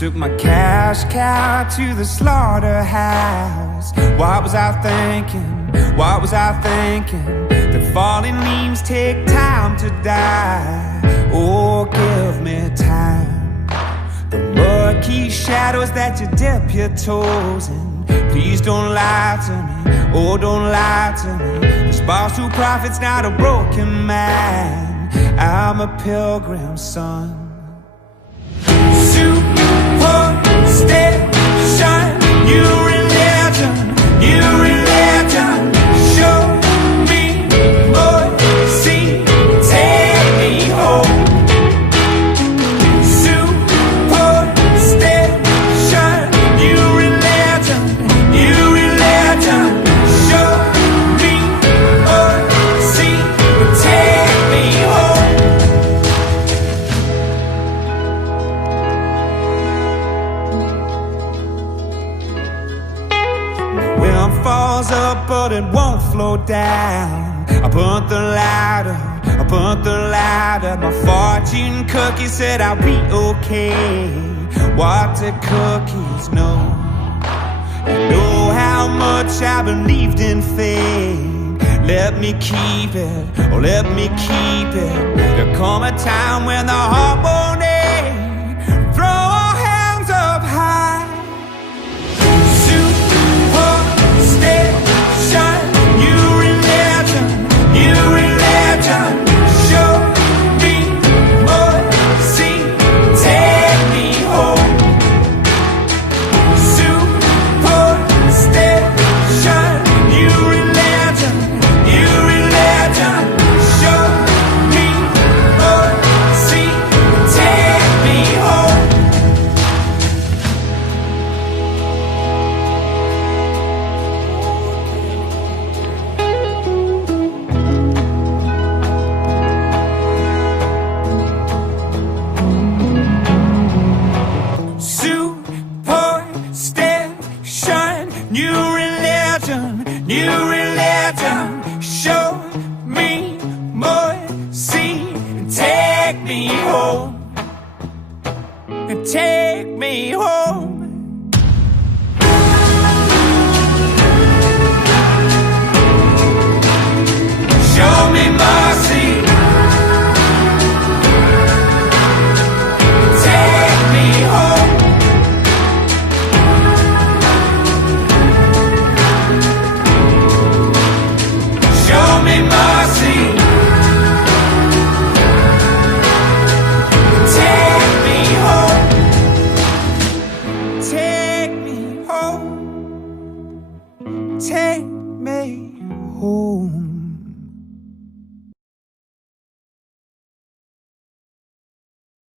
Took my cash cow to the slaughterhouse. What was I thinking? What was I thinking? That falling leaves take time to die. Oh, give me time. The murky shadows that you dip your toes in. Please don't lie to me. Oh, don't lie to me. This false true prophet's not a broken man. I'm a pilgrim son. Superstition, new religion, show me mercy, take me home. Superstition, new religion, show me mercy, take me home. Wind falls up, but it won't flow down. I burnt the ladder, I burnt the ladder. My fortune cookie said I'll be okay. What did cookies know? You know how much I believed in fate. Let me keep it, oh let me keep it. There'll come a time when the heart won't ache. Throw our hands up high. Superstition, new religion, show me mercy, take me home. Superstition, new religion, show me mercy, take me home. Superstition, new religion, show me mercy, take me home, take me home. Show me mercy, take me home. Show me mercy, take me home, take me home, take me home.